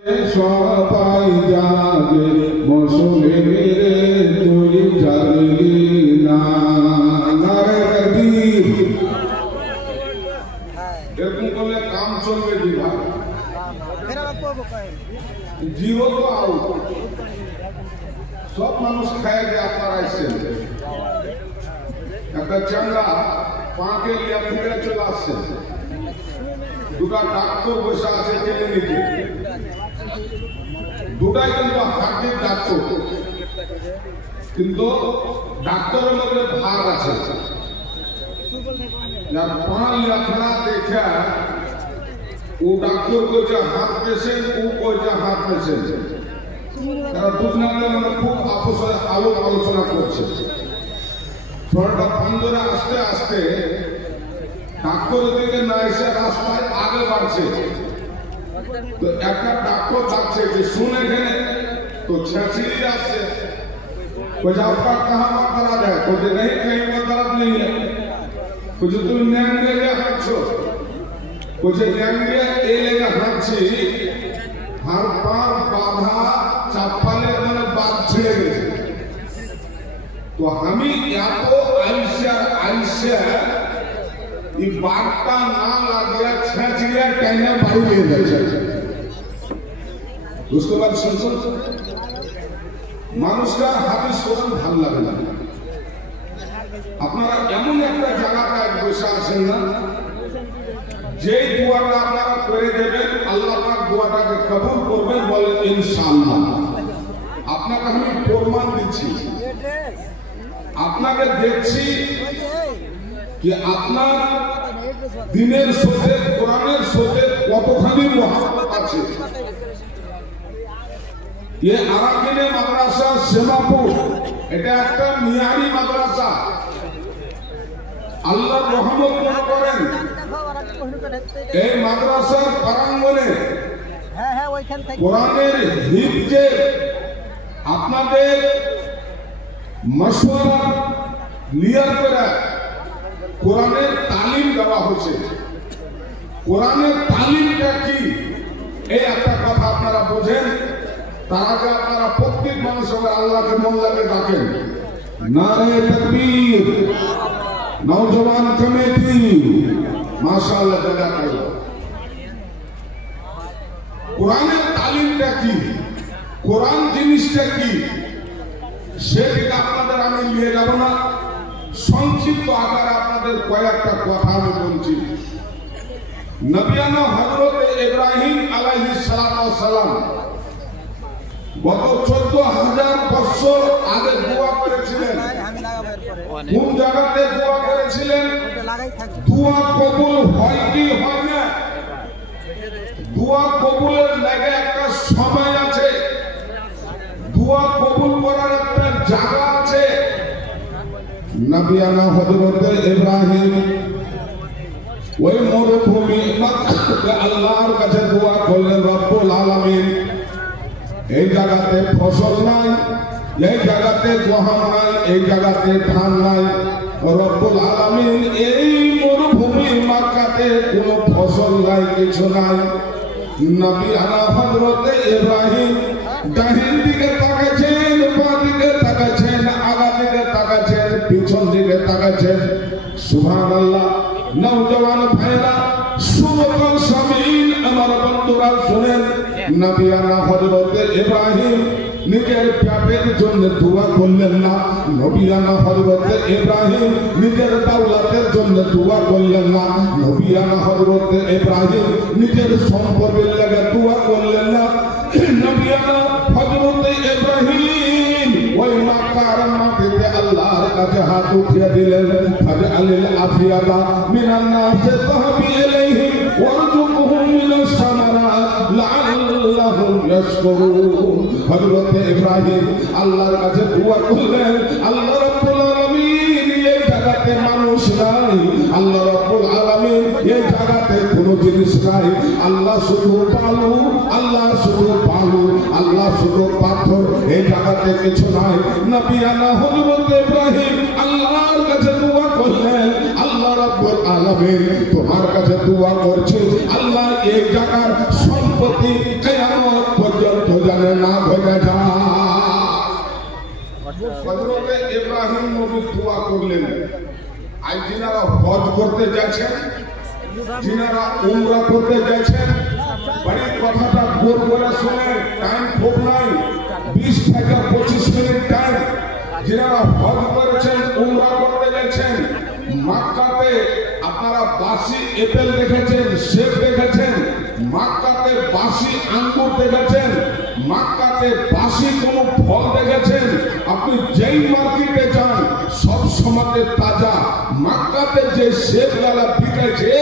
সবাই জাগে মৌসুমে তুই জাগলি না। নারে তাকবীর। এরকম করলে কাম চলবে কি ভাই? জিরো তো আউট। সব মানুষ খায় যে আপনারা আসছেন। একটা চাঙ্গা পাঁকে লিয়া চলে আসছে, দুটা ডাক্তার বসে আছে ক্লিনিকে, দুটাই কিন্তু হার্টের ডাক্তার, কিন্তু ডাক্তারের মধ্যে ভাগ আছে। পাঁচ লেখা দেখে ও ডাক্তার কইছে হাত পেশেন্ট, ও কইছে হাত পেশেন্ট। তারা দুজনে মানে খুব আলোচনা করছে। ছোটটা বন্ধুরা আস্তে আস্তে ডাক্তারের দিকে না এসে রাস্তায় আগে বাড়ছে। तो एक डॉक्टर जाते कि सुने गए तो छेछड़ी से कुछ आपका कहाँ पर दर्द है, कुछ नहीं कहीं पर दर्द नहीं है, कुछ तुम न्याय ले हाथ छो, कुछ न्याय ए लेगा हाथ छी, हर पार बाधा चप्पले मैंने बात छिड़े गए। तो हमें या तो आयुष्य ये बात का नाम लग गया छेछड़िया कहने बारी ले जाए। उसके बाद सुनছো মানুষের হাদিস কোরআন ভালো লাগে না। আপনারা এমন একটা জায়গায় বসে আছেন না, যে দোয়াটা আপনারা করে দেবেন আল্লাহ পাক দোয়াটাকে কবুল করবেন, বলেন ইনশাআল্লাহ। আপনাকে আমি প্রমাণ দিচ্ছি, আপনাকে দেখছি कि আপনার দিনের সাথে কোরআনের সাথে কতখানি মহব্বত আছে। ये আরাকিনে মাদ্রাসা সেমাপুর, এটা একটা মিয়ানি মাদ্রাসা। আল্লাহর রহমত মনে করেন এই মাদ্রাসার প্রাঙ্গণে কোরআনের হিফজে আপনাদের মশওয়ারা লিয়ার করে কোরআনের তালিম দেওয়া হচ্ছে। কোরআনের তালিমটা কি এই একটা কথা আপনারা বোঝেন, তার আগে আপনারা প্রত্যেক মানুষ আল্লাহকে মন লাগে ডাকেন। নারে তাকবীর, নওজওয়ান কমিটি মাশাআল্লাহ জাযাকাল্লাহ। কোরআনের তালিমটা কি, কোরআন জিনিসটা কি সেদিকে আপনাদের আমি নিয়ে যাব না, সংক্ষিপ্ত আকারে আপনাদের কয়েকটা কথা আমি বলছি। নবিয়ানা হযরত ইব্রাহিম আলাইহিস সালাম গত 14,000 বছর আগে দোয়া করেছিলেন। কোন জায়গাতে দোয়া করেছিলেন? দোয়া কবুল হয় কি হয় না, দোয়া কবুলের লাগে একটা সময় আছে, দোয়া কবুল করার একটা জায়গা আছে। নবিয়ানা হযরত ইব্রাহিম ওই মরুভূমি মক্কাতে আল্লাহর কাছে দোয়া করলেন, রব্বুল আলামিন এই জায়গাতে ফসল নাই, এই জায়গাতে গহম নাই, এই জায়গাতে ধান নাই, রব্বুল আলামিন এই মরুভূমি মক্কাতে কোনো ফসল নাই, কিছু নাই। নবিয়ানা হযরত ইব্রাহিম ডাহিন দিকে তাকাচ্ছেন, বাঁ দিকে তাকাচ্ছেন, আগা দিকে তাকাচ্ছেন, পিছন দিকে তাকাচ্ছেন। সুবহানাল্লাহ। নওজওয়ান ভাইরা, সুবহান সামিন, আমার বন্ধুরা শুনেন, নবিয়ানা হযরত ইব্রাহিম নিজের পেটের জন্য দোয়া করলেন না, নবিয়ানা হযরত ইব্রাহিম নিজের দাওলাতের জন্য দোয়া করলেন না, নবিয়ানা হযরত ইব্রাহিম নিজের সম্পদের লাগা দোয়া করলেন না। নবিয়ানা হযরত ইব্রাহিম ওই মক্কার মাটিতে আল্লাহর কাছে হাত উঠিয়ে দিলেন, ফাজআলিল আফিয়াতা মিনান নাসি তাহবি ইলাইহি ওয়ারযুকহুম মিনাস সামারাত লাআল্লাহুম ইয়াশকুরুন। হযরত ইব্রাহিম আল্লাহর কাছে দোয়া করলেন, আল্লাহ রাব্বুল আলামিন এই জায়গাতে মানুষ নাই, আল্লাহ রাব্বুল আলামিন এই জায়গাতে কোনো জিনিস নাই, আল্লাহ শুধু বালু, আল্লাহ শুধু বালু, আল্লাহ শুধু পাথর, এই জায়গাতে কিছু নাই। নবিয়ানা হযরত ইব্রাহিম আল্লাহর কাছে দোয়া করলেন, আল্লাহ রাব্বুল আলামিন তোমার কাছে দোয়া করছে, আল্লাহ এই জায়গার সম্পত্তি কিয়ামত দোয়া করলেন। আজ যিনারা হজ করতে যাচ্ছেন, যিনারা উমরা করতে যাচ্ছেন, বাড়ির কথাটা গোল করে শোনেন, টাইম খুব নাই, 20 থেকে 25 মিনিট টাইম। যিনারা হজ করেছেন, উমরা করতে যাচ্ছেন, মক্কাতে আপনারা বাসি আপেল দেখেছেন, সেব দেখেছেন, মক্কাতে বাসি আঙ্গুর দেখেছেন, মক্কাতে বাসি কোনো ফল দেখেছেন? আপনি যেই মার্কেটে যান সব সময় তাজা। মক্কাতে যে সেবগুলা বিকেছে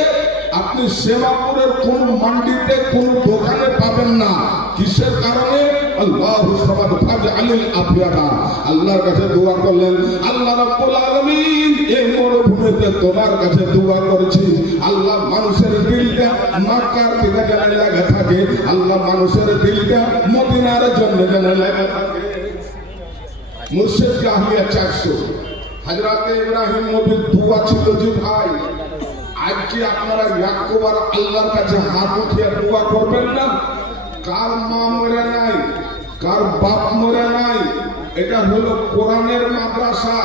আপনি সেবাপুরের কোন মান্ডিতে কোন দোকানে পাবেন না। কিসের কারণে? আল্লাহু সামাদ ফাজআলিল আফিয়াতা। আল্লাহর কাছে দোয়া করলেন, আল্লাহ রাব্বুল আলামিন এই মরুভূমিতে তোমার কাছে দোয়া করেছি। আল্লাহ মানুষের দিলটা মক্কার দিকে যেন লাগা থাকে, আল্লাহ মানুষের দিলটা মদিনার জন্য যেন লাগা থাকে। মুর্শিদ কাহিয়া 400 হযরত ইব্রাহিম নবীর দোয়া ছিল যে ভাই আজকে আপনারা ইয়াকুব আর আল্লাহর কাছে হাত উঠিয়ে দোয়া করবেন না? কার মা মরে নাই, কার বাপ মরে নাই, এটা হলো কোরআনের মাদ্রাসা।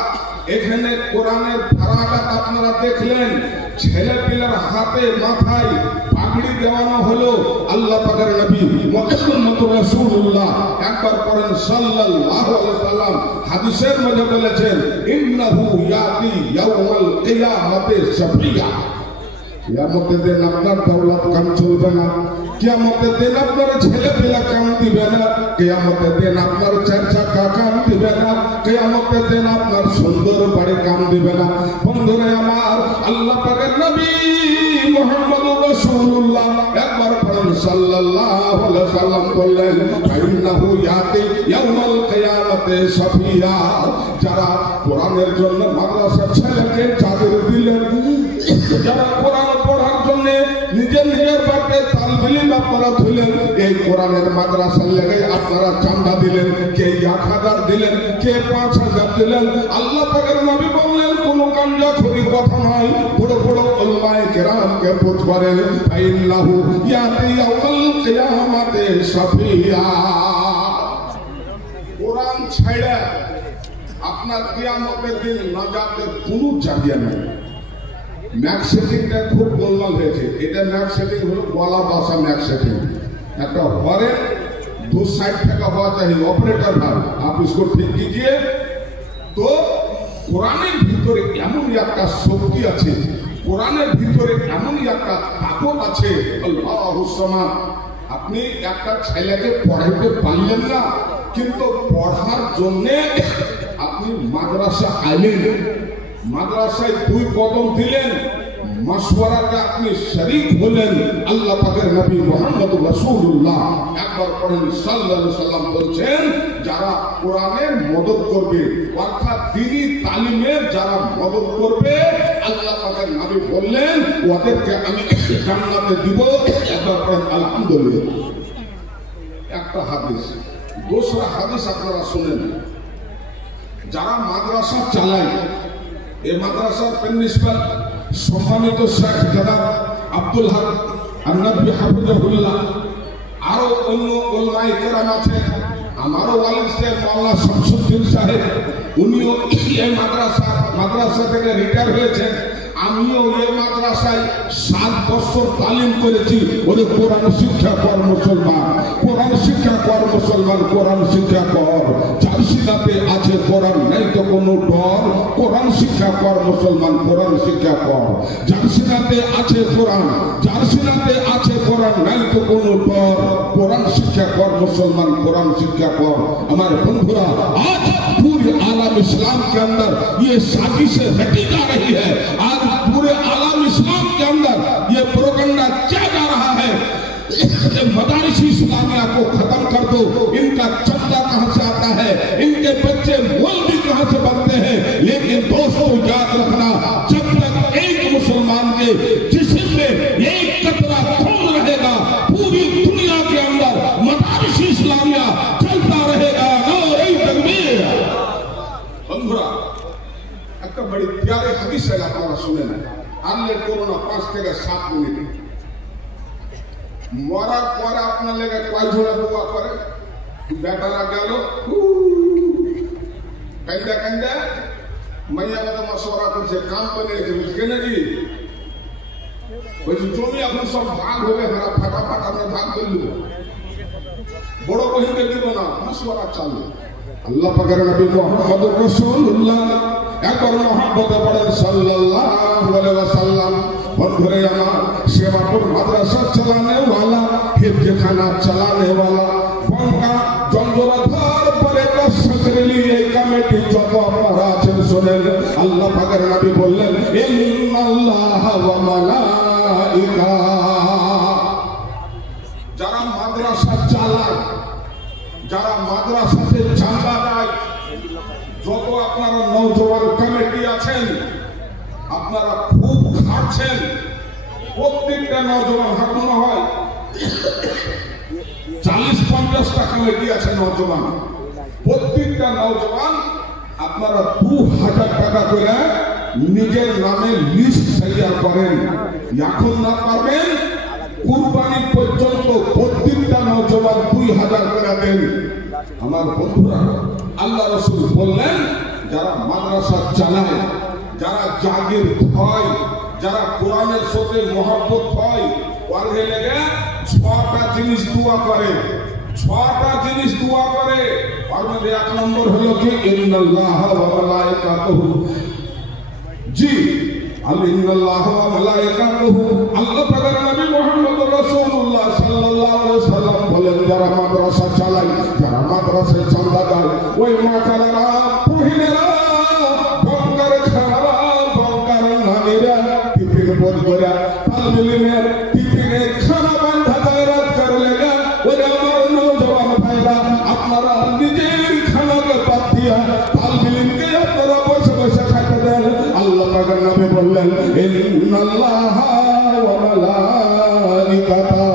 এখানে কোরআনের ফারাকাত আপনারা দেখলেন। ছেলে পিলার হাতে মাথায় পাগড়ি দেওয়ানো হলো। আল্লাহ পাকের নবী মুহাম্মদ রাসূলুল্লাহ একবার পড়েন সাল্লাল্লাহু আলাইহি সাল্লাম, হাদিসের মধ্যে বলেছেন ইন্নাহু ইয়াতি ইয়াউমাল কিয়ামাতি শাফিয়া। কিয়ামতের দিন আপনার দৌলত কাম চলবে না, কিয়ামতের দিন আপনার ছেলে পিলা কাম দিবে না, কিয়ামতের দিন আপনার চার চাকা কাম দিবে না, কিয়ামতের দিন আপনার সুন্দর বাড়ি কাম দিবে না। বন্ধুরা আমার, আল্লাহ পাকের নবী মুহাম্মদুর রাসূলুল্লাহ একবার পড়েন সাল্লাল্লাহু আলাইহি সাল্লাম বললেন ইন্নাহু ইয়াতি ইয়াউমাল কিয়ামাতি শাফিয়া। যারা কোরআনের জন্য মাদ্রাসার ছেলেকে চাদর দিলেন, যারা কোরআন পড়ার জন্য নিজের বাড়িতে তালবিলিম আপনারা ধুলেন, এই কোরআনের মাদ্রাসার লেগে আপনারা চাঁদা দিলেন, কে 1000 দিলেন, কে 5000 দিলেন। আল্লাহ পাকের নবী বললেন কোন কাঞ্জাখুরি কথা নয়, বড় বড় উলামায়ে কেরামকে বুঝ করেন ইন্নাহু ইয়াতি ইয়াউমাল কিয়ামাতি শাফিয়া। কোরআন ছাড়া আপনার কিয়ামতের দিন নাজাতের কোনো জায়গা নেই। ম্যাক সেটিংটা খুব গোলমাল হয়েছে। এটা ম্যাক সেটিং হলো গলা বাসা ম্যাক সেটিং। একটা হরে 2 साइड থেকে হওয়া चाहिए ऑपरेटर भाई, आप इसको ठीक कीजिए। তো কোরআনের ভিতরে এমনই একটা শক্তি আছে, কোরআনের ভিতরে এমনই একটা তাকত আছে। আল্লাহুস সামাদ। আপনি একটা ছেলেকে পড়াইতে পারলেন না, কিন্তু পড়ার জন্য আপনি মাদ্রাসা আইলেন, মাদ্রাসায় 2 কদম দিলেন, মাশওয়ারাতে আপনি শরীক হলেন। আল্লাহ পাকের নবী মুহাম্মদ রাসূলুল্লাহ একবার পড়েন সাল্লাল্লাহু আলাইহি সাল্লাম বলছেন যারা কোরআনের মদদ করবে, অর্থাৎ দ্বীনি তালিমের যারা মদদ করবে, আল্লাহ পাকের নবী বললেন ওদেরকে আমি জান্নাতে দিব। একবার পড়েন আলহামদুলিল্লাহ। একটা হাদিস। দোসরা হাদিস আপনারা শুনেন। যারা মাদ্রাসা চালায়, এই মাদ্রাসার প্রিন্সিপাল সম্মানিত শেখ জনাব আব্দুল হক আন-নবী হাফিজাহুল্লাহ, আরো অন্য উলামায়ে কেরাম আছেন, আমারও ওয়ালিদ সাহেব মাওলানা শামসুদ্দিন সাহেব, উনিও এই মাদ্রাসা থেকে রিটায়ার হয়েছেন। আমিও এই মাদ্রাসায় 7 বছর তালিম করেছি। ওরে কোরআন শিক্ষা কর মুসলমান, কোরআন শিক্ষা কর মুসলমান, কোরআন শিক্ষা কর। যার সিনাতে আছে কোরআন নাই তো কোনো ডর, কোরআন শিক্ষা কর মুসলমান, কোরআন শিক্ষা কর। যার সিনাতে আছে কোরআন, যার সিনাতে আছে কোরআন নাই তো কোনো ডর, কোরআন শিক্ষা কর মুসলমান, কোরআन शिक्षा कौर। हमारे बंधुरा आज पूरे आलम इस्लाम के अंदर ये साजिशें रटी जा रही है। आज पूरे आलम इस्लाम के अंदर ये प्रोपेगेंडा किया जा रहा है मदारिस इस्लामिया को खत्म कर दो। इनका चंदा कहां से आता है, इनके बच्चे मौलवी कहां से बनते हैं। लेकिन दोस्तों याद रखना, जब तक एक मुसलमान के जिस्म में एक कतरा खून रहेगा, पूरी दुनिया के अंदर मदारिस इस्लामिया चलता रहेगा। नारे तकबीर। बंधुरा একটা বড় প্যারে হাদিস है, আপনারা শুনেন। আর লেট করো না, 5 থেকে 7 মিনিট। মরার পরে আপনার লেগে কয়জনে দোয়া করে, বেটারা গেল কান্দা কান্দা মাইয়া কথা মশওয়ারা করছে কাম করে কেন কি বলছি জমি এখন সব ভাগ হবে ফাটাফাট আমরা ভাগ করে নেব বড় বহিনকে দিব না মশওয়ারা চালু আল্লাহ পাকের নবী মুহাম্মদ রাসূলুল্লাহ একবার মহব্বতে পড়েন সাল্লাল্লাহু আলাইহি ওয়াসাল্লাম বন্ধুরে আমার সেবাপুর মাদ্রাসা চালানে वाला হিফজখানা চালানে वाला বঙ্কা জঙ্গলাধার পরে দর্শকরেলি এই কমিটি যত আপনারা আছেন শুনেন আল্লাহ পাকের নবী বললেন ইন্নাল্লাহ ওয়া মালাইকা যারা মাদ্রাসা চালায় যারা মাদ্রাসাতে চাঁদা দেয় যত আপনারা নওজোয়ান কমিটি আছেন আপনারা খুব খাচ্ছেন প্রত্যেকটা নওজোয়ান হাত মনে হয় 40-50টা কমিটি আছে নওজোয়ান প্রত্যেকটা নওজোয়ান আপনারা 2000 টাকা করে নিজের নামে লিস্ট তৈরি করেন এখন না পারবেন কুরবানি পর্যন্ত প্রত্যেকটা নওজোয়ান 2000 করে দেন আমার বন্ধুরা আল্লাহ রাসূল বললেন যারা মাদ্রাসা চালায় যারা জাগির হয় যারা কোরআনের সাথে মহব্বত হয় ওর লেগে 6টা জিনিস দোয়া করে 6টা জিনিস দোয়া করে আর মধ্যে এক নম্বর হলো কি ইন্নাল্লাহ ওয়া মালাইকাতুহু জি ইন্নাল্লাহ ওয়া মালাইকাতুহু আল্লাহ পাকের নবী মুহাম্মদ রাসূলুল্লাহ সাল্লাল্লাহু আলাইহি ওয়াসাল্লাম বলেন যারা মাদ্রাসা চালায় যারা মাদ্রাসায় চাঁদা দেয় ওই মাতারা পুহিনেরা বঙ্গার খারা বঙ্গার নামেরা টিফিন বোধ করে তালবিলের টিফিনে খানা বান্ধা দায়রাত করে লাগা ওই আমার নওজওয়ান ভাইরা আপনারা নিজের খানাকে বাদ দিয়া তালবিলকে আপনারা বসে বসে খাইতে দেন আল্লাহ পাকের নবী বললেন ইন্নাল্লাহ ওয়া মালাইকাতা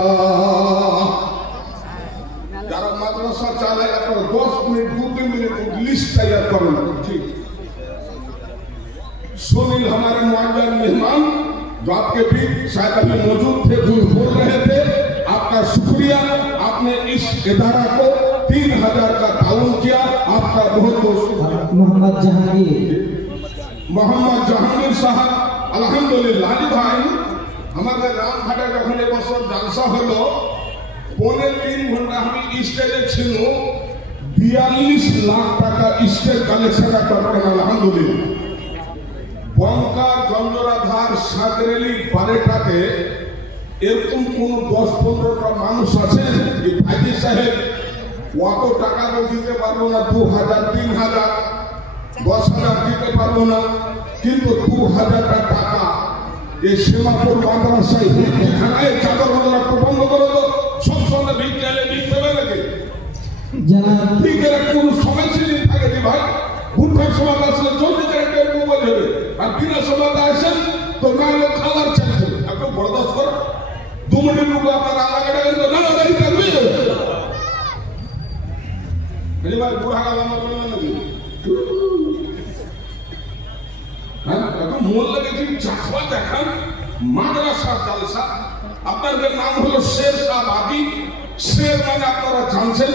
যারা মাদ্রাসা চালায় আপনারা 10 মিনিট 2 মিনিট লিস্ট তৈরি করেন ঠিক सुनील हमारे मुआज्जम मेहमान जो आपके बीच शायद अभी मौजूद थे बोल रहे थे आपका शुक्रिया आपने इस इदारा को 3000 का ताउन किया आपका बहुत बहुत मोहम्मद जहांगीर साहब अल्हम्दुलिल्लाह भाई हमारे रामघाटे যখন এই বছর জলসা হলো 3.5 ঘন্টা আমি স্টেজে ছিল 42 লাখ টাকা স্টেজ কালেকশন করলেন আলহামদুলিল্লাহ বঙ্কা জঞ্জরাধার সাদরেলি বারেটাতে এরকম কোন 10-15টা মানুষ আছেন যে ভাইজি সাহেব অত টাকা দিতে পারবো না 2000 3000 10,000 দিতে পারবো না কিন্তু 2000 টাকা এই সেমাপুর মাদ্রাসায় খানায় চাদর বদলা বন্ধ করে তো সব সময় ভিক্ষালে ভিক্ষা হবে নাকি ঠিক এর কোন সময় ছিল থাকে দি ভাই ভুট্টার সময় আসলে জলদি করে টেম্পো বলে দেবে আর বিনা সময় আসেন তো না লোক খাবার চাইছে একটু বরদাস্ত করো 2 মিনিট রুকো আপনারা আলাদা করে না না গাড়ি করবে মেরে ভাই বুড়া গালা না বললেন নাকি হ্যাঁ একটু মন লাগে কি চাষবা দেখান মাদ্রাসা জলসা আপনাদের নাম হলো শের সাহাবী শের মানে আপনারা জানছেন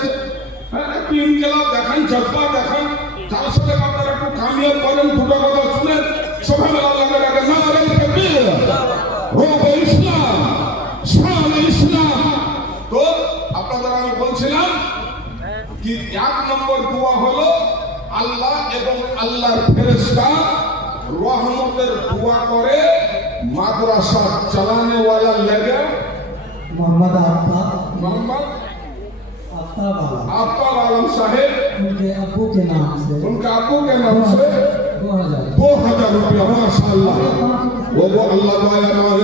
হ্যাঁ একটু ইনকিলাব দেখান জজবা দেখান তার সাথে আপনারা একটু কামিয়াব করেন দুটো কথা শুনেন সবাই আল্লাহ লাগে নারে তাকবীর রব ইসলাম শান ইসলাম তো আপনাদের আমি বলছিলাম কি 1 নম্বর দোয়া হলো আল্লাহ এবং আল্লাহর ফেরেশতা রহমতের দোয়া করে মাদ্রাসা চালানে वाला লাগে मोहम्मद आफ्ताब आलम साहेब उनके अब्बू के नाम से 2000 रुपया माशाअल्लाह वो अल्लाह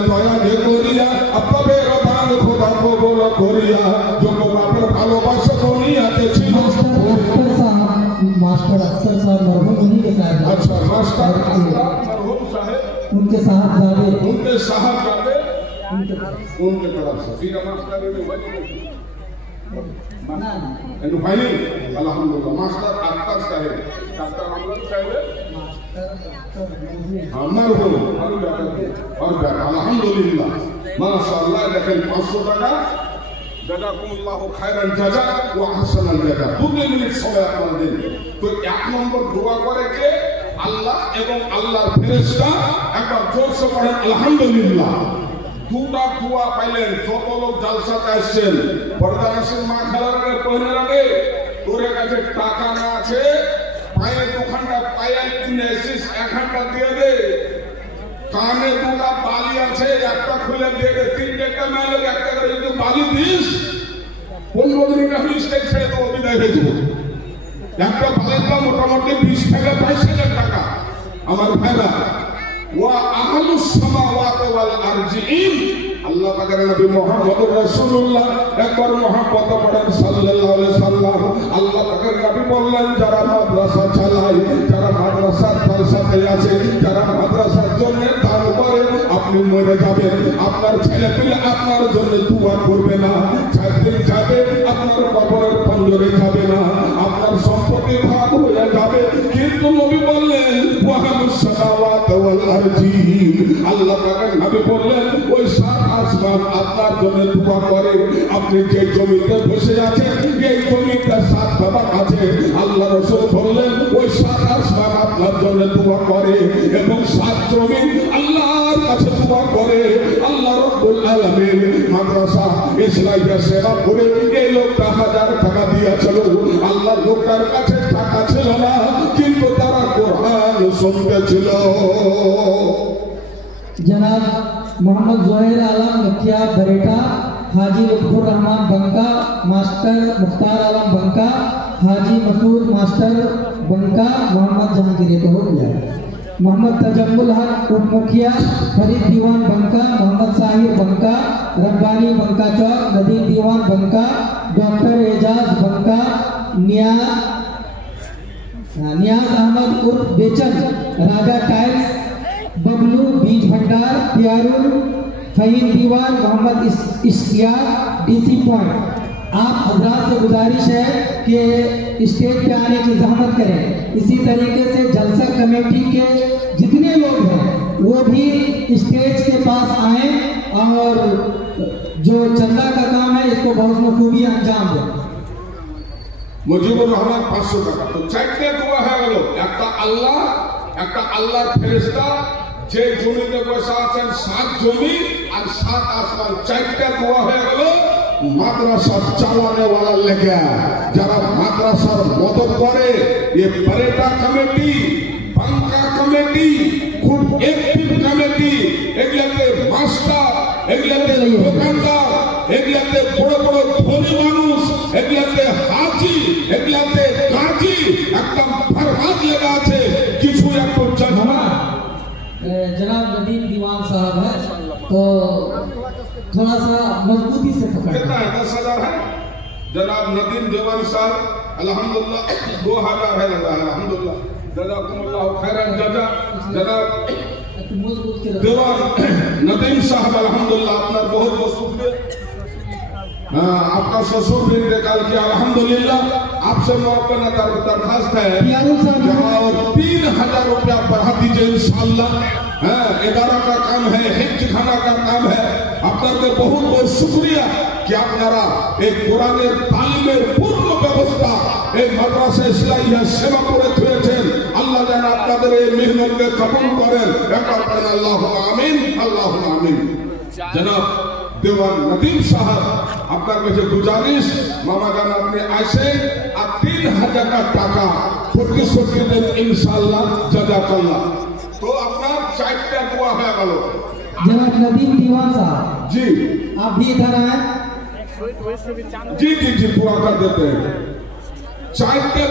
दया दे कोरिया अपना बेरा दान खुदा को बोलो कोरिया जो को बापर ভালোবাসা দুনিয়াতে ছিল मास्टर अख्तर साहब मरहूम उन्हीं के साथ अच्छा मास्टर मरहूम साहब उनके साहबजादे उनके तरफ से फिर मास्टर ने वही भाई अल्हम्दुलिल्लाह मास्टर अख्तर साहब डॉक्टर अमर साहब मरहूम और अल्हम्दुलिल्लाह माशाअल्लाह लेकिन 500 টাকা জাযাকুমুল্লাহু খায়রান জাযা ওয়া আহসানাল জাযা 2 মিনিট সময় আপনারা দিন তো 1 নম্বর দোয়া করে কে আল্লাহ এবং আল্লাহর ফেরেশতা একবার জোরসে পড়েন আলহামদুলিল্লাহ। দুটা দোয়া পাইলেন। যত লোক জালসাতে আসছেন পর্দার আসেন মা খেলার আগে পয়নের আগে তোর কাছে টাকা না আছে পায়ের দোকানটা পায়ের কিনে এসিস 1 ঘন্টা দিয়ে দে। কানে দুটা বালি আছে একটা খুলে দিয়ে দে। 3টা মেলে একটা করে যদি বালি দিস 15 মিনিট আমি স্টেজ ছেড়ে দেবো, বিদায় হয়ে যাবো। একটা বালির দাম মোটামুটি 20 থেকে 22,000 টাকা। আমার ভাইরা ওয়া আহলুস সামাওয়াতি ওয়াল আরজিন আল্লাহ পাকের নবী মুহাম্মদুর রাসূলুল্লাহ একবার মুহাম্মদ পড়েন সাল্লাল্লাহু আলাইহি সাল্লাম। আল্লাহ পাকের নবী বললেন যারা মাদ্রাসা চালায়, যারা মাদ্রাসার সাথে আছে, যারা মাদ্রাসার জন্য দান করে, আপনি মরে যাবেন, আপনার ছেলেপেলে আপনার জন্য দোয়া করবে না, 4 দিন যাবে আপনার কবরের পঞ্জরে যাবে না, আপনার সম্পত্তি ভাগ হয়ে যাবে। কিন্তু নবী বললেন ওয়া আহলুস সামাওয়াতি ওয়াল আরজিন আল্লাহ পাকের নবী বললেন ওই 7 আসমান আপনার জন্য দোয়া করে। আপনি যে জমিতে বসে আছেন এই জমিতে 7 বাবা আছে। আল্লাহ রাসূল বললেন ওই 7 আসমান আপনার জন্য দোয়া করে এবং 7 জমি আল্লাহর কাছে দোয়া করে। আল্লাহ রাব্বুল আলামিন মাদ্রাসা ইসলামিয়া সেবা করে এই লোকটা 1000 টাকা দিয়েছিল। আল্লাহ লোকটার কাছে টাকা ছিল না কিন্তু তারা কোরআন শুনতেছিল। जनाब मोहम्मद जोहेर आलम मुखिया बरेटा, हाजी लुत्फुर रहमान बंका मास्टर, मुख्तार आलम बंका, हाजी मसूद मास्टर बंका, मोहम्मद जहांगीर तो हो गया। मोहम्मद तजम्मुल हक उप मुखिया, फरीद दीवान बंका, मोहम्मद साहिर बंका, रब्बानी बंका चौक, नदीम दीवान बंका, डॉक्टर एजाज बंका, नियाज अहमद उर्फ बेचन राजा टाइल्स, बबलू बीज भंडार, प्यारू फहीम दीवान, मोहम्मद इश्तियाक डीसी पॉइंट। आप हजरात से गुजारिश है कि स्टेज पे आने की जहमत करें। इसी तरीके से जलसा कमेटी के जितने लोग हैं वो भी स्टेज के पास आए और जो चंदा का काम है इसको बहुत खूबी अंजाम दें। মুজিবুর রহমান 500 টাকা। তো 4টে দোয়া হয়ে গেল। একটা আল্লাহর ফেরেশতা যে জমিতে বসে আছেন 7 জমি আর 7 আসমান। 4টে দোয়া হয়ে গেল মাদ্রাসা চালানে वाला লেগে যারা মাদ্রাসার মদত করে। ये बरेटा कमेटी, বাংকা কমিটি খুব অ্যাক্টিভ কমিটি। এগুলাতে মাস্টার, এগুলাতে দোকানদার, এগুলাতে বড় বড় ধনী মানুষ, এগুলাতে হাজি, এগুলাতে কাজী একদম ফরহাদ লেগে আছে। কিছু একটু জানা जनाब नदीम दीवान साहब है तो थोड़ा सा मजबूती से पकड़। कितना है? 10,000 है। जनाब नदीम दीवान साहब अल्हम्दुलिल्लाह 2000 है लग रहा है। अल्हम्दुलिल्लाह जज़ाकुमुल्लाह खैरन जज़ा। जनाब दीवान नदीम साहब अल्हम्दुलिल्लाह আপনার बहुत बहुत शुक्रिया। आपका ससुर भी इंतकाल किया अल्हम्दुलिल्लाह। आपसे मुआवजा दरखास्त है और 3000 रुपया बढ़ा दीजिए इंशाअल्लाह। 11 का काम है, हिफ्ज खाना का काम है। আপনাদের बहुत बहुत शुक्रिया कि আপনারা এই কোরআনের তালিমের পূর্ণ ব্যবস্থা এই মাদ্রাসা ইসলামিয়া সেবা করে দিয়েছেন। আল্লাহ যেন আপনাদের এই মেহনতকে কবুল করেন। একবার বলেন আল্লাহুম্মা আমিন, আল্লাহুম্মা আমিন। জনাব দেওয়ান নদীম সাহেব আপনার কাছে গুজারিশ মামা জান আপনি আসেন আর 3000 টাকা প্রতিশ্রুতি দেন ইনশাআল্লাহ। জাযাকাল্লাহ। তো আপনার 4টা দোয়া হয়ে গেল। जनाब नदीम दीवान साहब जी आप भी इधर आए। जी जी जी दुआ कर देते हैं। 4टे